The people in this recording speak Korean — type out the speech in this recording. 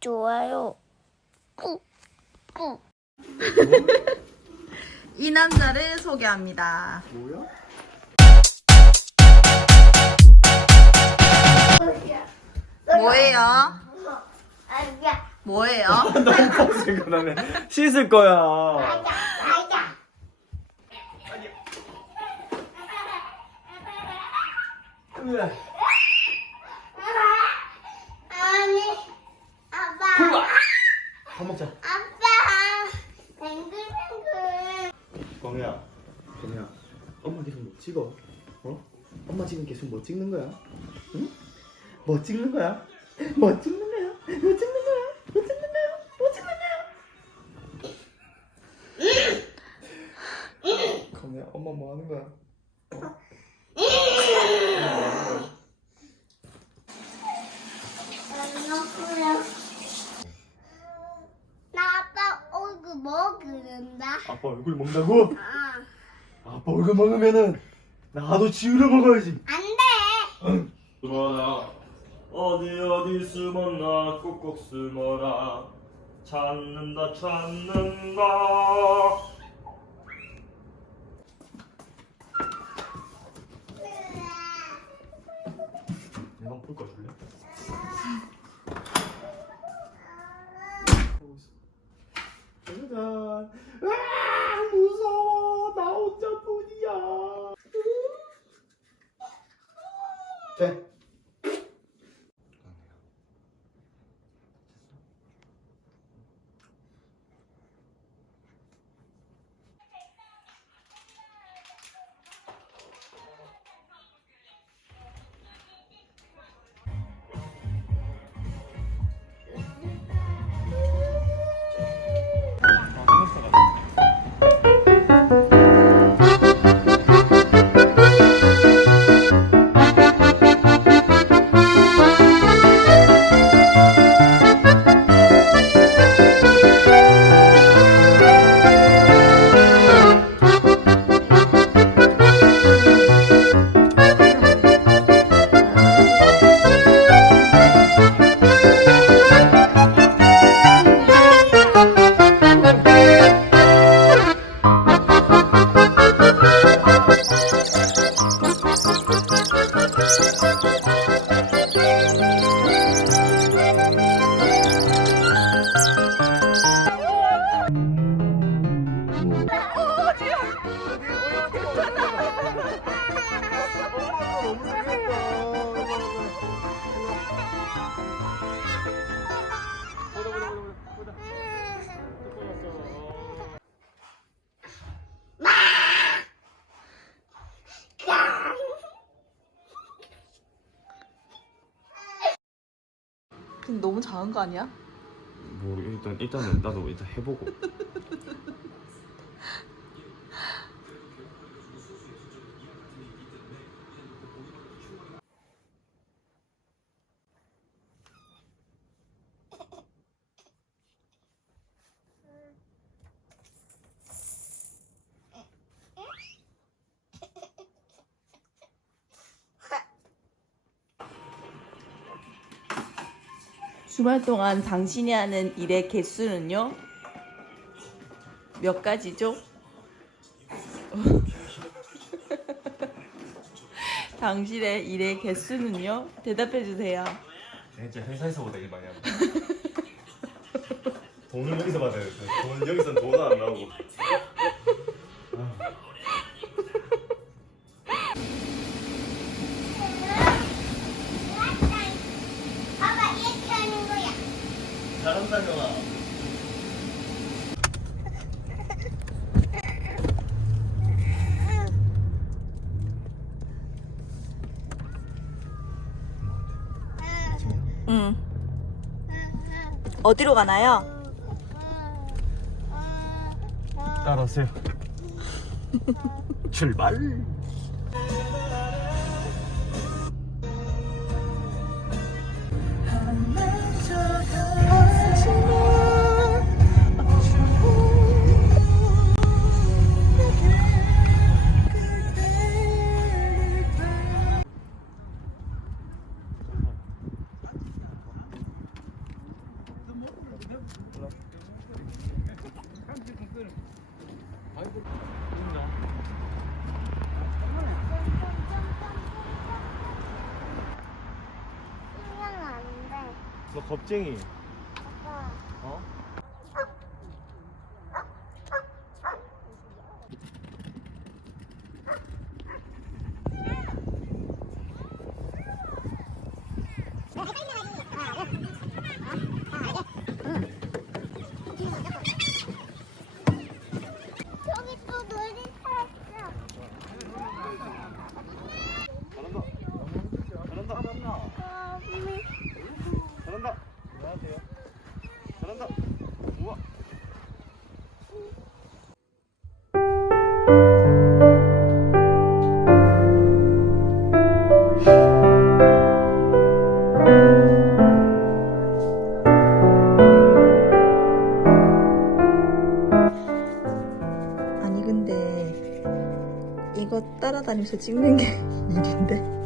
좋아요. 꾹, 꾹. 이 남자를 소개합니다. 뭐야? 뭐예요? 아야, 뭐예요? 씻을 거라며 씻을 거야 아야, 아야. 아니, 아빠, 밥 먹자 아빠, 뱅글뱅글. 광우야 광우야 엄마 계속 뭐 찍어? 어? 엄마 지금 계속 뭐 찍는 거야? 응? 뭐 찍는 거야? 뭐 찍는 거야? 뭐 찍는 거야? 뭐 찍는 거야? 뭐 찍는 거야? 광우야 엄마 뭐 하는 거야? 어? 엄마 뭐 하는 거야? 안 먹고요. 나 아빠 얼굴 먹는다. 아빠 얼굴 먹는다고? 아, 아빠 얼굴 먹으면은 나도 지우려 먹어야지 안 돼. 숨어라 어디 어디 숨었나 꾹꾹 숨어라 찾는다 찾는다 내가 한번 불 꺼줄래? 짜잔 근데 너무 작은 거 아니야? 뭐 일단 일단은 나도 일단 해보고 주말 동안 당신이 하는 일의 개수는요? 몇 가지죠? 당신의 일의 개수는요? 대답해 주세요. 진짜 회사에서 보다 일 많이 하고 돈을 여기서 받아야 돼. 돈 여기선 돈은 안 나오고 아빠 이렇게 하는 거야. 잘한다 형아 응. 어디로 가나요? 따라오세요 출발 겁쟁이. 어? 아, 아, 아. 이거 따라다니면서 찍는 게 음. 일인데.